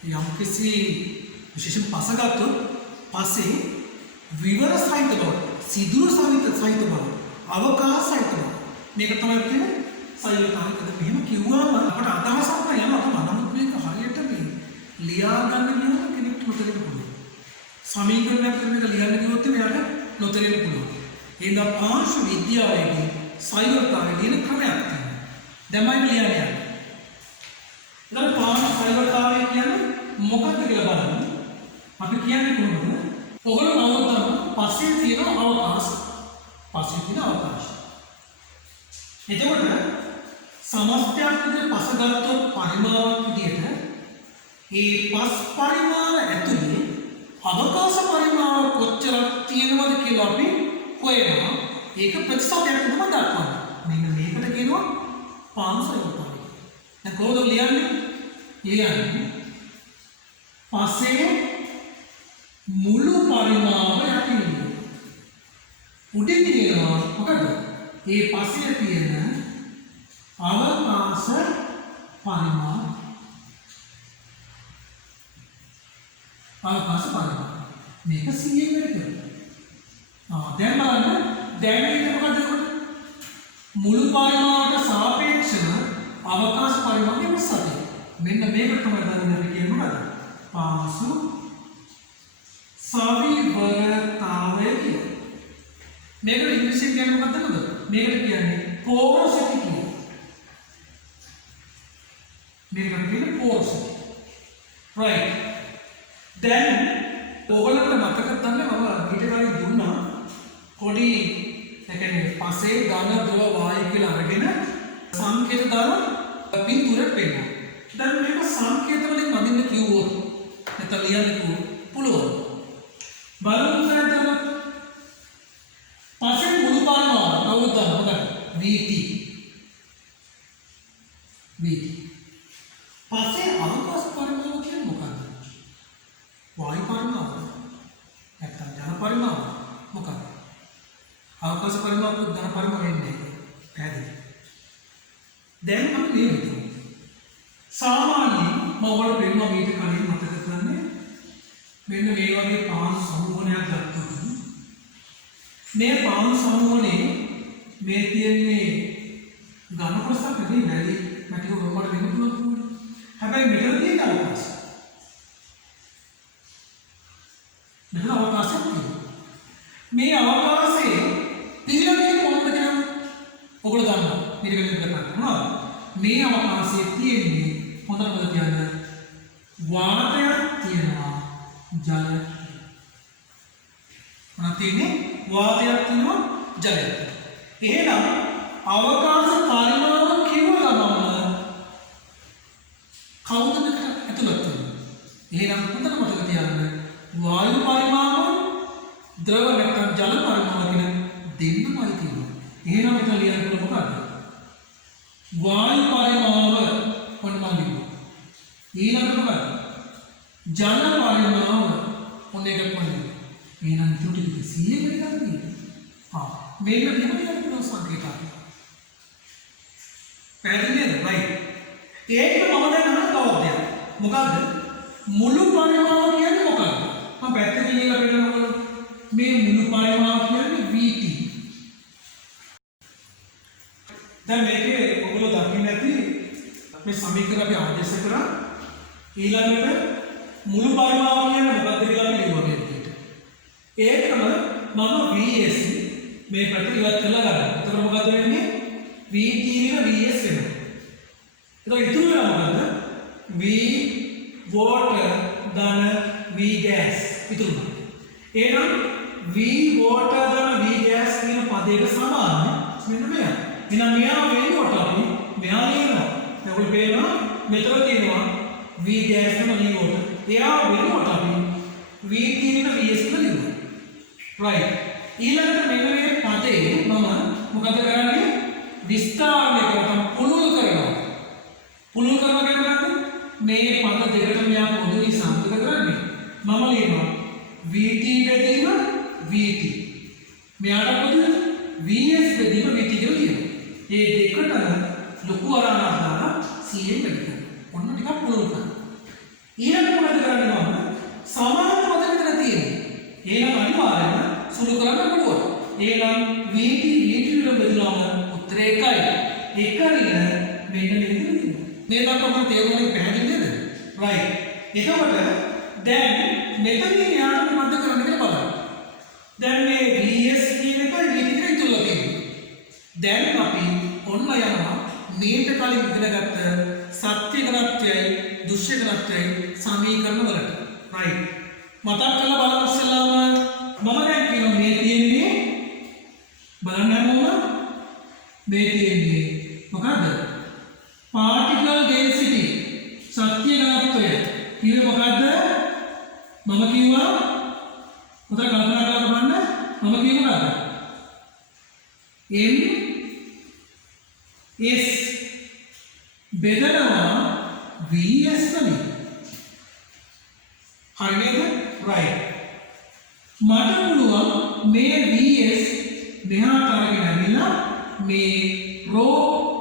යම්කිසි විශේෂ පස ගත්තොත් පස්සේ විවර සහිත බව, සිදුරු සහිත බව, අවකාශ සහිත බව. මේක තමයි කියන්නේ සයුරතාවය. මෙහෙම කිව්වම අපට අදහසක් නැහැ යනවා. නමුත් මේක හරියට මේ ලියා ගන්න කියන කෙනෙක්ට නොතේරෙන්න පුළුවන්. සමීකරණයක් කරන එක ලියන්න ගියොත් මෙයාට නොතේරෙන්න පුළුවන්. එහෙනම් පාර්ශ්ව විද්‍යාවේදී සයුරතාවය කියන ක්‍රමයක් තියෙනවා. දැන් මම ලියන්නේ. දැන් පාර්ශ්ව සයුරතාවය කියන්නේ මොකක්ද කියලා බලන්න. අපි කියන්නේ කොහොමද? ඔයගොල්ලෝ නවත්තන පස්සේ තියෙන අවකාශ. පස්සේ තියෙන අවකාශ. එතකොට සමස්තයක් විදිහට පස ගත්තොත් පරිමාණයක් විදිහට ඒ පස් පරිමාණ ඇතුලේ අවකාශ පරිමාණ කොච්චරක් තියෙනවද කියලා අපි හොයනවා. ඒක ප්‍රතිශතයක් තමයි දක්වන්නේ. මෙන්න මේකට කියනවා පාර්ශ්ව සයුරතාවය. දැන් කොහොමද ලියන්නේ? පස්සේ මුළු පරිමාණ යටින් උඩින් තියෙනවා මොකද? ඒ පස්සේ තියෙන අවකාශ පරිමාණ. අවකාශ පරිමාණ. මේක 100 වෙනිද? දැන් බලන්න දැන් මේක මොකද? මුළු පරිමාණයට සාපේක්ෂව අවකාශ පරිමාණය වෙනසක්. මෙන්න මේක තමයි දැන් අපි කියන්නේ මොකද? පාර්ශ්ව සවිවරතාවය කියන්නේ. මේකට ඉංග්‍රීසියෙන් කියන්නේ මොකක්ද නේද? මේකට කියන්නේ porosity කියලා. මේකට කියන්නේ porosity. right. දැන් ඔයගොල්ලන්ට මතකද නැහැ මම ඊට කලින් දුන්නා පොඩි ඒ කියන්නේ පසේ ඝන ද්‍රව වායු කියලා අරගෙන සංකේත දාන පින්තූරයක් පෙන්නනවා. දැන් මේක සංකේත වලින් අඳින්න කිව්වොත් නැත්නම් ලියන්න පුළුවන්. බලමු සරලව. පසේ මුළු පරිමාණ කවුද මොකද? VT. පසේ අවකාශ පරිමාණ කියන්නේ මොකක්ද? වායු පරිමාණ. නැත්නම් ජල පරිමාණ මොකක්ද? අවකාශ පරිමාණ ජල පරිමාණ වෙන්නේ නැහැ. දැන් අපි මේ විදිහට සාමාන්‍යයෙන් මම ඔයාලට පෙන්නන මීට කලින් මතක කරන්නේ මෙන්න මේ වගේ පාන් සමූහයක් ගත්තොත් මේ පාන් සමූහනේ මේ තියෙන්නේ ඝන කොටසක් නෙවෙයි වැඩි මැටි කොහොමද වෙන්න පුළුවන්. හැබැයි මෙතන තියෙන අවකාශය. මෙතන අවකාශයක් තියෙනවා. මේ අවකාශයේ පිළිවෙලින් කොහොමද කියන්නේ? ඔයගොල්ලෝ දන්නවා. පිළිවෙලින් කරනවා. මේ අවකාශයේ තියෙන්නේ හොඳට කියන්න වාතයක් තියෙනවා ජල මොනවද තියෙන්නේ? වාතයක් තියෙනවා ජලයක්. එහෙනම් අවකාශ පරිමාණ කිව්ව ගමන් කවුද මෙතන ඇතුළත් වෙන්නේ? එහෙනම් හොඳට මතක තියාගන්න වායු පරිමාණ ද්‍රව නැත්නම් ජල පරිමාණ කියන දෙන්නමයි තියෙනවා. එහෙනම් මෙතන ලියන්න පුළුවන් මොකක්ද? වායු පරිමාණ ඔන්නමයි. ඊළඟට මොකක්ද? ජල පරිමාණ ඔන්න එකක් වගේ. එහෙනම් ඊට ටික 100 වෙනකන් තියෙනවා. මේක මෙහෙම කියන්න පුළුවන් සංකේතයක්. පැහැදිලිද? right. ඒක මම දැන් අහන තවත් දෙයක්. මොකද්ද? මුළු පරිමාව කියන්නේ මොකක්ද? මම පැත්තකින් ඉඳලා බලනකොට මේ මුළු පරිමාව කියන්නේ VT. දැන් මේකේ ඔයගොල්ලෝ දකින්න ඇති මේ සමීකරණ අපි ආදේශ කරා ඊළඟට මුළු පරිමාව කියන්නේ මොකක්ද කියලා අපි ලියුවා මේ විදිහට. ඒකම මම VS මේ පැත්ත ඉවත් කරලා ගන්නවා. එතකොට මොකද වෙන්නේ? VT එක VS වෙනවා. එතකොට ඉතුරු වෙනවා මොකද්ද? V water ධන V gas ඉතුරු වෙනවා. එහෙනම් V water ධන V gas කියන පදයට සමාන මෙන්න මෙයා. එහෙනම් මෙයා වෙනකොට අපි මෙයා ලියනවා. එතකොට පේනවා මෙතන තියෙනවා V gas ධන V water. එයා වෙනකොට අපි VT එක VS කියලා ලියනවා. right. ඊළඟට මෙන්න මේ පදේ මම මොකද කරන්නේ? විස්තරණය කරලා පුළුල් කරනවා. පුළුල් කරනවා කියන්නේ මේ පද දෙකටම යා පොදුයි සම්බන්ධ කරන්නේ. මම ලියනවා VT බෙදීම VT. මෙයාට පොදුයි VS බෙදීම VT කියලා ලියනවා. මේ දෙකටම ලොකු අරාණක් දාලා CM බෙදන්න. ඔන්න ටිකක් පුළුල් කරනවා. ඊළඟට මොකද කරන්නේ මම? සමාන පද විතර තියෙනවා. එහෙනම් අනිවාර්යයෙන්ම සුළු කරන්න පුළුවන්. එහෙනම් VT වල බෙදුනම උත්තරේ එකයි. එකරින මෙන්න මෙහෙම තියෙනවා. මේ දක්වා මම තේරුම් පැහැදිලිද? right. එතකොට දැන් මෙතනින් යාට මොකද කරන්න කියලා බලන්න. දැන් මේ VS කියන එකයි VT කියන ඉතුරුලා තියෙනවා. දැන් අපි ඔන්න යනවා මේක කලින් ඉගෙනගත්ත සත්‍ය ඝනත්වයයි දුෂ්‍ය ඝනත්වයයි සමීකරණ වලට. right. මතක් කරලා බලමු ඉස්සෙල්ලාම මම දැන් කියනවා මේ තියෙන්නේ බලන්න ඕන මේ තියෙන්නේ මොකද්ද? particle density සත්‍ය ඝනත්වය කිව්වේ මොකද්ද? මම කිව්වා උතර කල්පනා කරලා බලන්න මම කිව්වේ මොකද්ද? MS බෙදනවා VS වලින්. හරිද? right. මට පුළුවන් මේ VS මෙහාට අරගෙන ඇවිල්ලා මේ ρ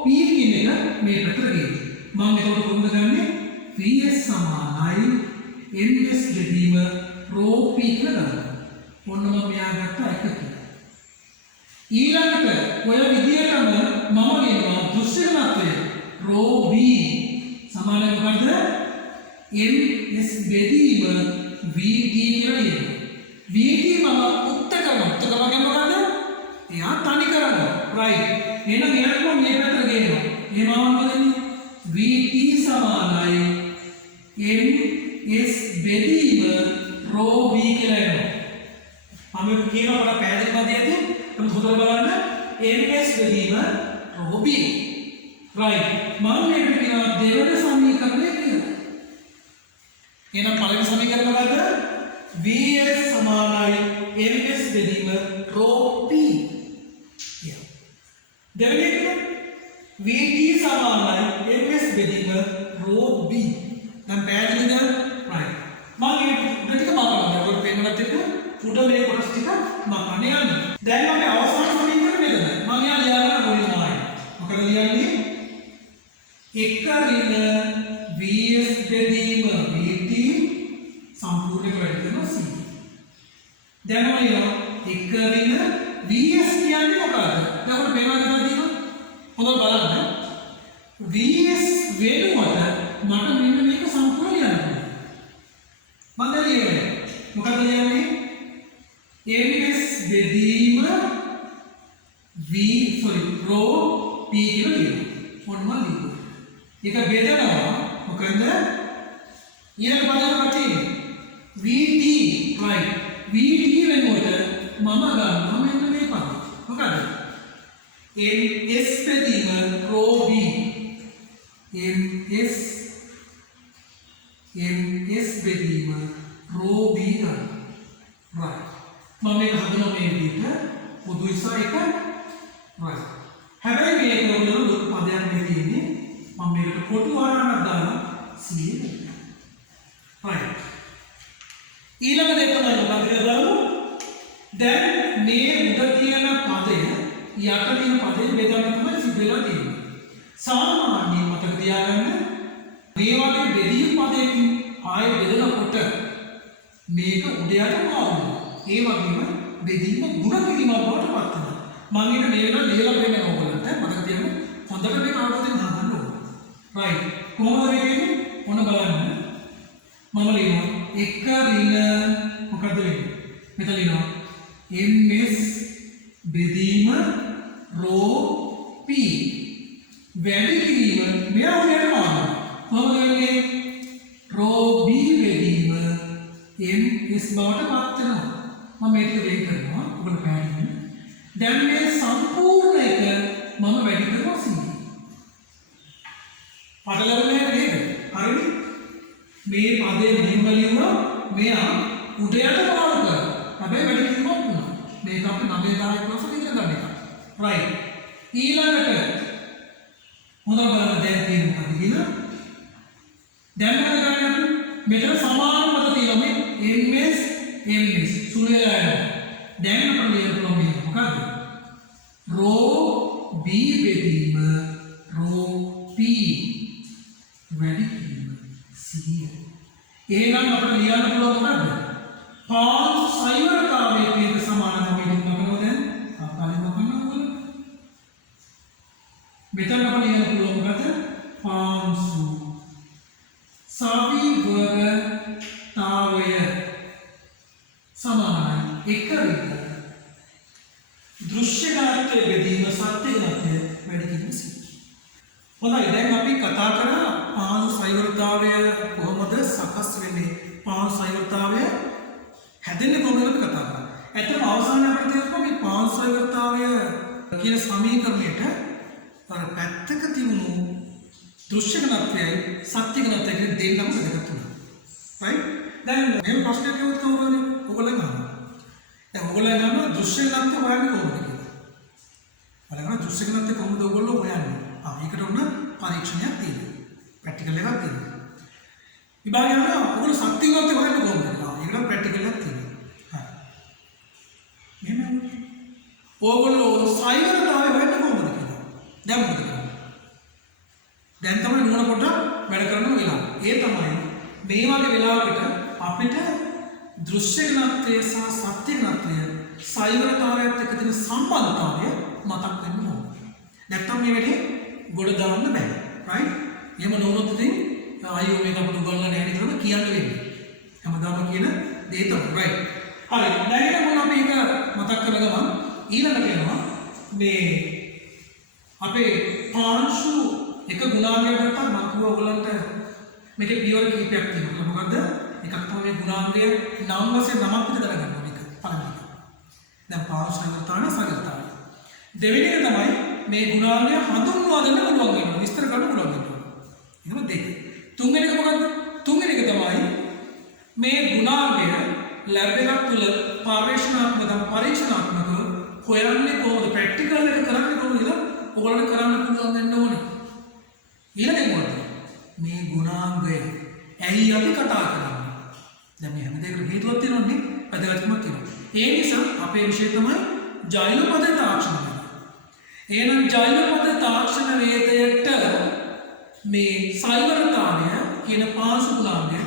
P කියන එක මේ පැත්තට ගේන්න. මම එතකොට කොහොමද ගන්නෙ? VS සමානයි MS බෙදීම ρ P කියලා ගන්නවා. ඔන්න මම මෙයා ගත්තා 1 කියලා. ඊළඟට ඔය විදියටම මම ලියනවා දෘශ්‍ය ඝනත්වය ρ B සමානයි මොකද්ද? MS බෙදීම VT කියලා ලියනවා. VT මම උක්ත කරනවා. උක්ත කරනවා කියන්නේ මොකද්ද? එයා තනි කරනවා. right. එහෙනම් එයාට මම මේ පැත්තට ගේනවා. එහෙම මොකද වෙන්නේ? VT සමානයි MS බෙදීම ρ B කියලා එනවා. මම කියනවා පොඩක් පැහැදිලිවද ඇති? මම හොදලා බලන්න MS බෙදීම ρ B. right. මම මේකට කියනවා දෙවන සමීකරණය කියලා. එහෙනම් පළවෙනි සමීකරණය මොකද්ද? VS සමානයි MS බෙදීම ρ P. දෙවෙනි එක VT සමානයි MS බෙදීම ρ B. දැන් පැහැදිලිද? right. මම මේ උඩ ටික බලන්න. ඔයාලට පේනවත් එක උඩ මේ කොටස් ටික මම අනේ යන්නේ. දැන් මම අවසාන සමීකරණය මෙතන. මම යා ලියන්න ඕනේ. මොකද ලියන්නේ? එකරින VS බෙදීම VT සම්පූර්ණ වැඩි කරනවා C. දැන් මම ලියනවා එකරින VS කියන්නේ මොකක්ද? දැන් ඔයාලට පේනවද කියලා? හොඳට බලන්න. VS වෙනුවට මට මෙන්න මේක සම්පූර්ණ ලියන්න ඕනේ. මම දැන් ලියන්නේ. මොකද ලියන්නේ? MS බෙදීම ρ P කියලා ලියනවා. මොනම ලියනවා. ඒක බෙදනවා මොකද? ඊළඟ පදයක් තියෙන්නේ. VT right. VT වෙනුවට මම ගන්නවා මෙන්න මේ පද. මොකද? MS බෙදීම ρ B. MS බෙදීම ρ B ගන්න. right. මම මේක හදනවා මේ විදිහට පොදු ඉස්සර එක right. හැබැයි මේක උඩට ලොකු පදයක් මේ තියෙන්නේ. මම මේකට කොටු ආරණක් දාලා C එක. right. ඊළඟ දෙක තමයි මොකක්ද කියලා බලමු. දැන් මේ උඩ තියෙන පදය යට තියෙන පදේ බෙදන්න තමයි සිද්ධ වෙලා තියෙන්නේ. සාමාන්‍ය මේක උඩයට මාරු ඒ වගේම බෙදීම ಗುಣ කිරීමක් බවට පත් වෙනවා. මම ඒක මේ වෙලාවට ලියලා දෙන්න ඕගොල්ලන්ට මතක තියාගන්න. හොඳට මේක අවබෝධයෙන් අහගන්න ඕනේ. රයිට්. කොහොමද වෙන්නේ? මොන බලන්න. මම ලියනවා එක ඍණ මොකද වෙන්නේ? මෙතන ලියනවා ms බෙදීම rho p වැඩි කිරීම මෙයා උඩට මාරු. කොහොමද වෙන්නේ? rho b බෙදීම ms බවට පත් වෙනවා. මම මේක වෙන් කරනවා ඔබට පැහැදිලි. දැන් මේ සම්පූර්ණ එක මම වැඩි කරනවා c. පටලවන්නේ නේද? හරිද? මේ පදේ මෙහෙම ලියුවා මෙයා උඩයට මාරු කරා. හැබැයි වැඩි කිරීමක් වුණා. මේක අපි 9 10 ක්ලාස් එකේ ඉගෙන ගන්න එක. රයිට්. ඊළඟට හොඳට බලන්න දැන් තියෙන මොකද කියලා. දැන් මොකද කරන්නේ අපි? මෙතන සමාන පද තියෙනවා මේ ms සුළේලා යනවා. දැන් අපිට ලියන්න පුළුවන් මේ මොකද්ද? rho b බෙදීම rho p වැඩි කිරීම c. එහෙනම් අපිට ලියන්න පුළුවන් මොකද්ද? පාංශු සයිවරතාවයේ පිට සමානම වීම මොකද දැන්? අපලි මොකක්ද? මෙතන අපිට ලියන්න පුළුවන් මොකද්ද? පාංශු සවිවරතාවය සමානයි එක විදිහට දෘශ්‍ය ඝනත්වයේ බෙදීම සත්‍ය ඝනත්වය වැඩි කිරීම c. හොඳයි දැන් අපි කතා කරා පාංශු සයිවරතාවය කොහොමද සකස් වෙන්නේ? පාංශු සයිවරතාවය හැදෙන්නේ කොහොමද අපි කතා කරා. ඇත්තටම අවසානයේ අපිට තේරෙනවා මේ පාංශු සයිවරතාවය කියන සමීකරණයට අර පැත්තක තිබුණු දෘශ්‍ය ඝනත්වයයි සත්‍ය ඝනත්වයයි දෙන්නම වැදගත් වුණා. right? දැන් මේ ප්‍රශ්නයක් කියවුවත් කවුරුහරි ඔයගොල්ලෝ ගන්නවා. දැන් ඔයගොල්ලෝ ගන්නවා දෘශ්‍ය ඝනත්වය හොයන්නේ කොහොමද කියලා. බලන්න දෘශ්‍ය ඝනත්වය කොහොමද ඔයගොල්ලෝ හොයන්නේ? ඒකට උන්න පරීක්ෂණයක් තියෙනවා. ප්‍රැක්ටිකල් එකක් තියෙනවා. විභාගය යනවා ඔයගොල්ලෝ සත්‍ය ඝනත්වය හොයන්නේ කොහොමද කියලා. ඒකට ප්‍රැක්ටිකල් එකක් තියෙනවා. හරි. මෙහෙම ඔයගොල්ලෝ සයිවරතාවය හොයන්නේ කොහොමද කියලා. දැන් මොකද කරන්නේ? දැන් තමයි නුවණ පොඩ්ඩක් වැඩ කරන්න වෙලාව. ඒ තමයි මේ වගේ වෙලාවකට අපිට දෘශ්‍ය ඝනත්වය සහ සත්‍ය ඝනත්වය සයිවරතාවයත් එක්ක තියෙන සම්බන්ධතාවය මතක් වෙන්න ඕන. නැත්තම් මේ වැඩේ ගොඩ දාන්න බෑ. right? එහෙම නොවුනොත් ඉතින් අයියෝ මේක අපිට උගන්වලා නැහැ නේද කියලා කියන්න වෙන්නේ. හැමදාම කියන දේ තමයි. right? හරි. දැන් මොන අපි ඒක මතක් කරගමු. ඊළඟට යනවා මේ අපේ පාංශු එක ගුණාංගයක් ගත්තා මම කිව්වා ඔයගලන්ට මේකේ පියවර කිහිපයක් තියෙනවා. මොකද්ද? එකක් තමයි මේ ගුණාංගය නම් වශයෙන් නමක් විතර දැනගන්න ඕනේ. පළවෙනි එක. දැන් පාංශු සයිවරතාවය සගතතාවය. දෙවෙනි එක තමයි මේ ගුණාංගය හඳුන්වා දෙන්න පුළුවන් වෙනවා. විස්තර කරන්න පුළුවන් වෙනවා. එහෙනම් දෙක. තුන්වෙනි එක මොකද්ද? තුන්වෙනි එක තමයි මේ ගුණාංගය ලැබ් එකක් තුල පරීක්ෂණාත්මකව හොයන්නේ කොහොමද? ප්‍රැක්ටිකල් එක කරන්නේ කොහොමද කියලා ඔයගොල්ලන්ට කරන්න පුළුවන් වෙන්න ඕනේ. ඊළඟට මොකද? මේ ගුණාංගය ඇයි අපි කතා කරන්නේ? දැන් මේ හැම දෙයකටම හේතුවක් තියෙනවනේ. වැදගත්කමක් තියෙනවා. ඒ නිසා අපේ විෂය තමයි ජෛව පද තාක්ෂණ. එහෙනම් ජෛව පද තාක්ෂණ වේදයට මේ සයිවරතාවය කියන පාංශු ගුණාංගය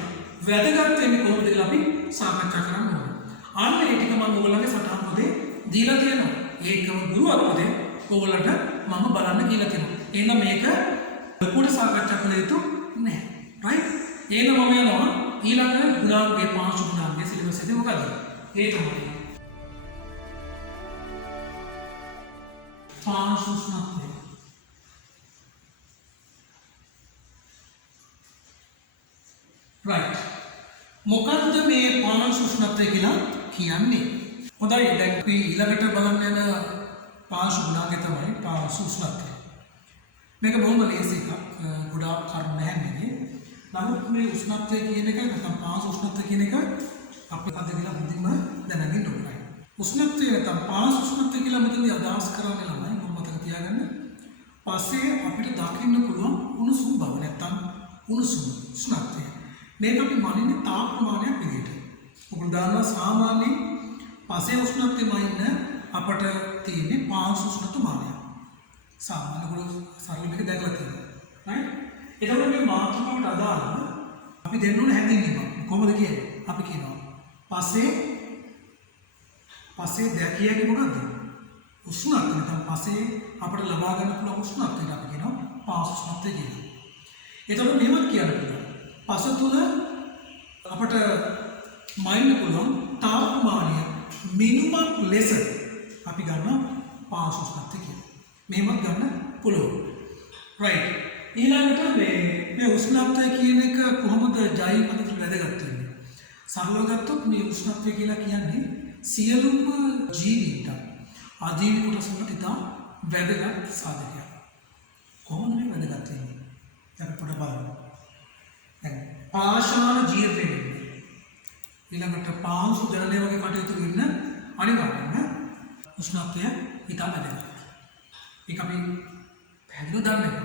වැදගත් වෙන්නේ කොහොමද කියලා අපි සාකච්ඡා කරන්න ඕනේ. අන්න ඒ ටික මම ඔයගොල්ලන්ගේ සටහන් පොතේ දීලා තියෙනවා. ඒකම ගුරුවරු පොතේ ඔයගොල්ලන්ට මම බලන්න කියලා තියෙනවා. එහෙනම් මේක ලොකුට සාකච්ඡා කළ යුතු නැහැ. right? එහෙනම් මම යනවා ඊළඟ ගුණාංගයේ පාංශු ගුණාංගයේ සිලබස් එකේ මොකද? ඒ තමයි පාංශු උෂ්ණත්වය. right. මොකද්ද මේ පාංශු උෂ්ණත්වය කියලා කියන්නේ? හොඳයි දැන් අපි ඊළඟට බලන්න යන පාංශු ගුණාංගය තමයි පාංශු උෂ්ණත්වය. මේක බොහොම ලේසි එකක්. ගොඩාක් කරුණු නැහැ මේකේ. නමුත් මේ උෂ්ණත්වය කියන එක නැත්නම් පාංශු උෂ්ණත්වය කියන එක අපිට අද කියලා මුලින්ම දැනගන්න ඕනේ. උෂ්ණත්වය නැත්නම් පාංශු උෂ්ණත්වය කියලා මෙතනදී අදහස් කරන්නේ ළමයි මතක තියාගන්න. පස්සේ අපිට දකින්න පුළුවන් උණුසුම් බව නැත්නම් උණුසුම් උෂ්ණත්වය. මේක අපි මනින්නේ තාප ප්‍රමාණයක් විදිහට. ඔයගොල්ලෝ දන්නවා සාමාන්‍යයෙන් පස්සේ උෂ්ණත්වයමයින්න අපට තියෙන්නේ පාංශු උෂ්ණත්ව මානයක්. සාමාන්‍ය ගොඩක් සරල මේක දැකලා තියෙනවා. right? එතකොට මේ මාතෘකාවට අදාළව අපි දෙන්න ඕන හැඳින්වීම. කොහොමද කියන්නේ? අපි කියනවා පසේ දැකියගේ මොකද්ද? උෂ්ණත්වය. නැත්නම් පසේ අපිට ලබා ගන්න පුළුවන් උෂ්ණත්වයට අපි කියනවා පාස් උෂ්ණත්වය කියලා. එතකොට මෙහෙමත් කියන්න පුළුවන්. පස තුල අපට මයින්න පුළුවන් තාපමානය මිනිමම් ලෙස අපි ගන්න පාස් උෂ්ණත්වය කියලා. මෙහෙමත් ගන්න පුළුවන්. රයිට්. ඊළඟට මේ උෂ්ණත්වය කියන එක කොහොමද ජෛව පද්ධතිය වැදගත් වෙන්නේ? සරලව ගත්තොත් මේ උෂ්ණත්වය කියලා කියන්නේ සියලුම ජීවිත ආජීවී කොටස් වලට ඉතා වැදගත් සාධකයක්. කොහොමද මේ වැදගත් වෙන්නේ? අපි පොඩ්ඩක් බලමු. දැන් පාෂාණ ජීවිතේ ඊළඟට පාංශු ජනනය වගේ කටයුතු වෙන්න අනිවාර්යයෙන්ම උෂ්ණත්වය ඉතා වැදගත්. ඒක අපි පැහැදිලිව දන්නවා.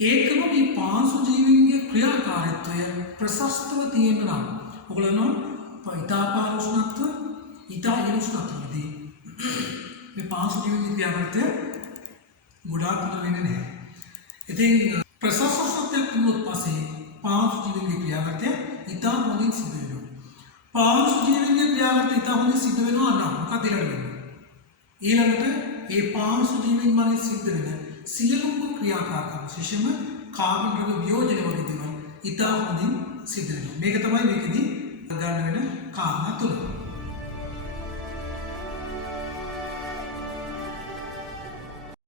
ඒකම මේ පාංශු ජීවීන්ගේ ක්‍රියාකාරීත්වය ප්‍රශස්තව තියෙන්න නම් ඔයගොල්ලෝ ඉතා පහළ උෂ්ණත්ව ඉතා ඉහළ උෂ්ණත්වයේදී මේ පාංශු ජීවීන්ගේ ක්‍රියාකාරීත්වය ගොඩාක් හොඳ වෙන්නේ නැහැ. ඉතින් ප්‍රශස්ත උෂ්ණත්වයක් තුනත් පස්සේ පාංශු ජීවීන්ගේ ක්‍රියාකාරීත්වය ඉතා හොඳින් සිදු වෙනවා. පාංශු ජීවීන්ගේ ක්‍රියාකාරීත්වය ඉතා හොඳින් සිදු වෙනවා නම් මොකක්ද ඊළඟට? ඊළඟට ඒ පාංශු ජීවීන් මගින් සිද්ධ වෙන සියලුම ක්‍රියාකාරකම් විශේෂයෙන්ම කාබන් ද්‍රව්‍ය වියෝජනය වගේ දේවල් ඉතා හොඳින් සිද්ධ වෙනවා. මේක තමයි මේකෙදී ගන්න වෙන කාරණා තුන.